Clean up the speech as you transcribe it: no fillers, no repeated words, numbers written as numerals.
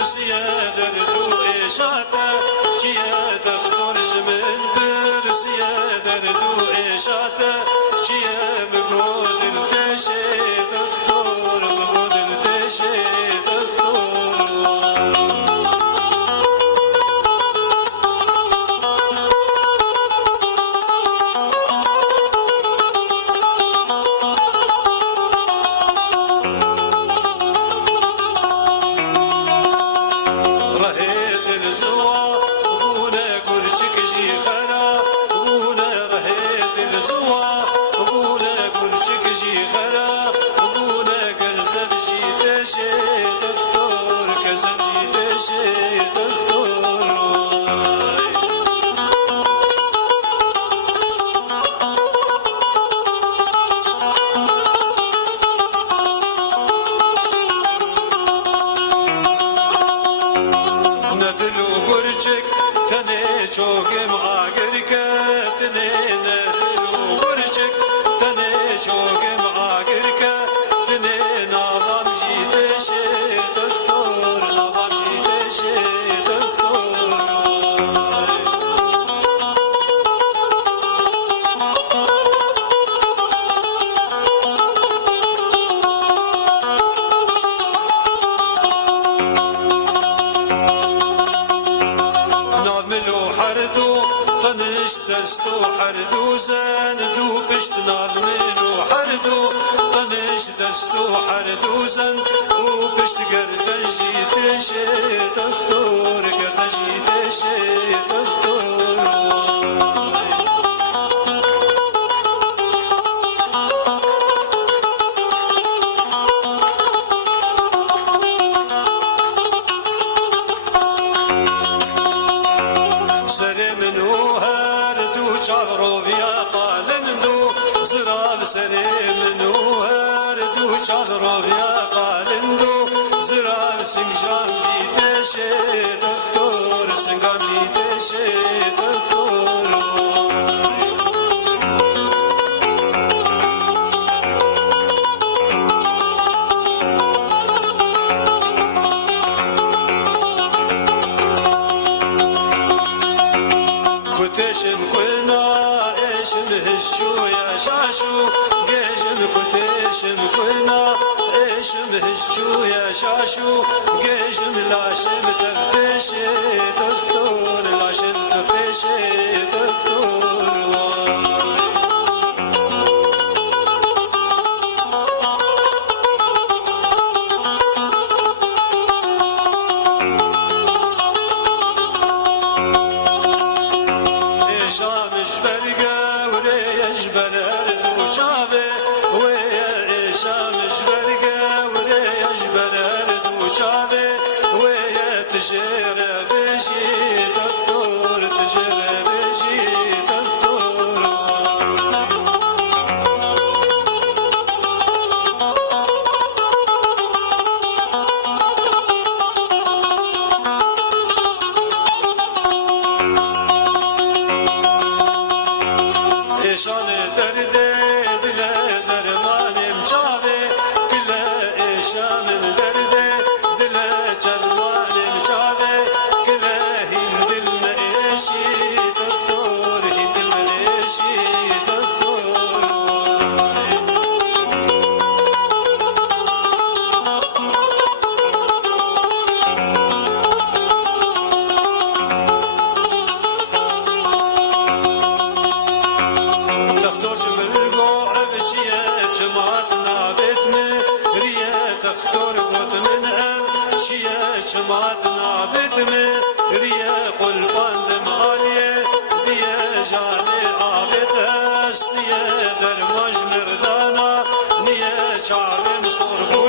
برسيا دردو إشاتا شيا دكتور جمن برسيا دردو إشاتا شيا مقود التشي دكتور مقود التشي دكتور çoğum agirke tine burçek tane çoğum agirke tine navam jideşe doktor navam jideşe doktor دستو حردو زندو پشت نالمنو حردو قنش دستو حردو زندو پشت گردن جیتشه دکتور گردن جیتشه دکتور چاغرویا قالندو زراب سرمنو هردو چاغرویا قالندو زراب سنجام جیتشه دکتور سنجام جیتشه دکتور کتشم کنا اشم هشو یا شاشو گیجم کتشم کنا اشم هشو یا شاشو گیجم لاشم تفتشه دکتور لاشم تفتشه دکتور شامش برگه وریش برر دوچاوه ویا شامش برگه وریش برر دوچاوه ویا تجره بشی دکتور تجره بشی دکتور شان درد دل درمانم چاوه کل شان درد دل چرمانم چاوه کل هین دل نعشی دکتور هین دل نعشی دکتور شمات نابت में रिया قلبان ماليه दिए जाने आबत हस्तिये दरमज मर्दाना निये चालम सोर